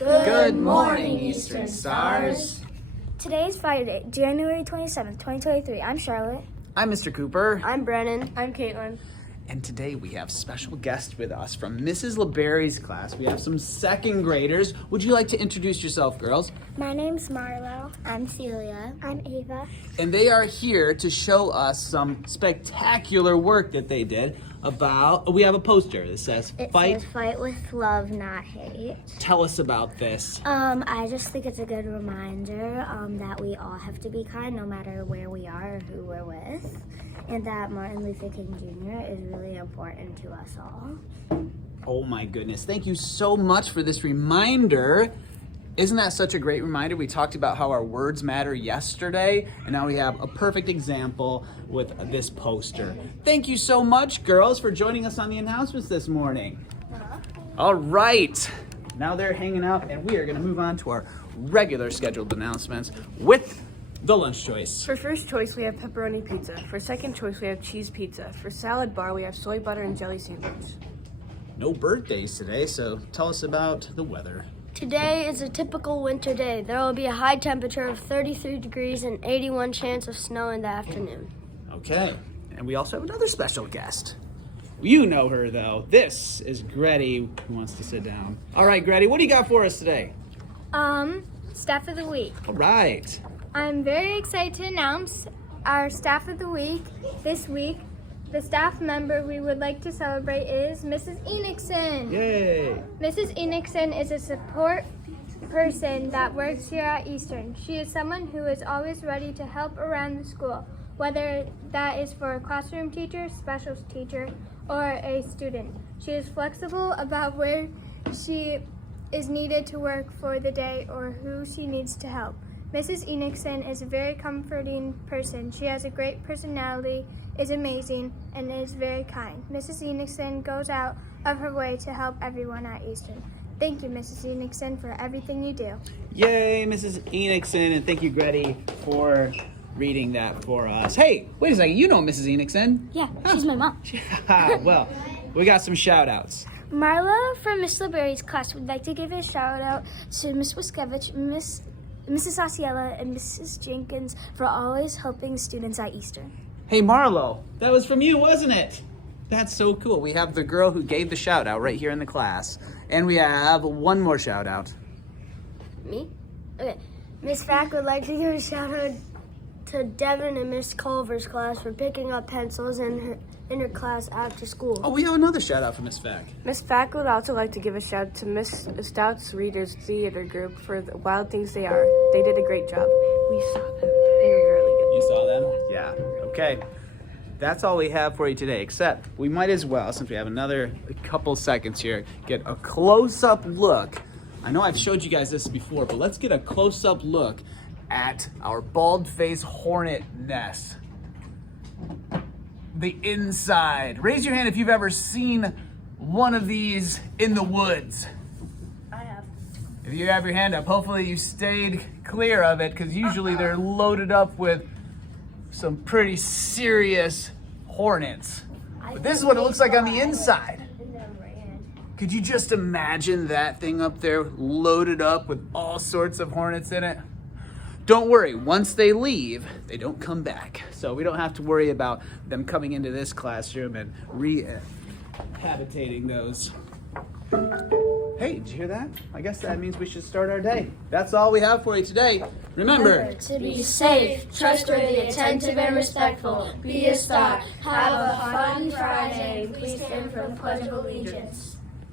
Good morning, Eastern Stars. Today is Friday, January 27th, 2023. I'm Charlotte. I'm Mr. Cooper. I'm Brennan. I'm Caitlin. And today we have special guest with us from Mrs. LeBerry's class. We have some second graders. Would you like to introduce yourself, girls? My name's Marlo. I'm Celia. I'm Ava. And they are here to show us some spectacular work that they did about, we have a poster that says, Fight with love, not hate. Tell us about this. I just think it's a good reminder that we all have to be kind no matter where we are or who we're with. And that Martin Luther King Jr. is really important to us all. Oh my goodness. Thank you so much for this reminder. Isn't that such a great reminder? We talked about how our words matter yesterday, and now we have a perfect example with this poster. Thank you so much, girls, for joining us on the announcements this morning. All right. Now they're hanging out, and we are going to move on to our regular scheduled announcements with the lunch choice. For first choice, we have pepperoni pizza. For second choice, we have cheese pizza. For salad bar, we have soy butter and jelly sandwich. No birthdays today, so tell us about the weather. Today is a typical winter day. There will be a high temperature of 33 degrees and 81 chance of snow in the afternoon. Okay, and we also have another special guest. You know her, though. This is Gretty, who wants to sit down. All right, Gretty, what do you got for us today? Staff of the Week. All right. I'm very excited to announce our Staff of the Week this week. The staff member we would like to celebrate is Mrs. Enixon. Yay. Mrs. Enixon is a support person that works here at Eastern. She is someone who is always ready to help around the school, whether that is for a classroom teacher, special teacher, or a student. She is flexible about where she is needed to work for the day or who she needs to help. Mrs. Enixon is a very comforting person. She has a great personality, is amazing, and is very kind. Mrs. Enixon goes out of her way to help everyone at Eastern. Thank you, Mrs. Enixon, for everything you do. Yay, Mrs. Enixon, and thank you, Gretty, for reading that for us. Hey, wait a second. You know Mrs. Enixon. Yeah, she's my mom. Well, we got some shout-outs. Marla from Miss LeBerry's class would like to give a shout out to Miss Wiskevich, Mrs. Osceola, and Mrs. Jenkins for always helping students at Eastern. Hey, Marlo, that was from you, wasn't it? That's so cool. We have the girl who gave the shout-out right here in the class. And we have one more shout-out. Me? Okay. Miss Fack would like to give a shout out to Devin and Miss Culver's class for picking up pencils in her class after school. Oh, we have another shout-out from Miss Fack. Miss Fack would also like to give a shout out to Miss Stout's Readers Theater Group for the Wild Things They Are. They did a great job. We saw them. They were really good. You saw them? Yeah. Okay. That's all we have for you today, except we might as well, since we have another couple seconds here, get a close-up look. I know I've showed you guys this before, but let's get a close-up look at our bald-faced hornet nest. The inside. Raise your hand if you've ever seen one of these in the woods. I have. If you have your hand up, hopefully you stayed clear of it, because usually they're loaded up with some pretty serious hornets. But this is what it looks like on the inside. Could you just imagine that thing up there loaded up with all sorts of hornets in it? Don't worry, once they leave, they don't come back. So we don't have to worry about them coming into this classroom and rehabitating those. Hey, did you hear that? I guess that means we should start our day. That's all we have for you today. Remember, To be safe, trustworthy, attentive, and respectful. Be a star. Have a fun Friday. Please stand for the Pledge of Allegiance.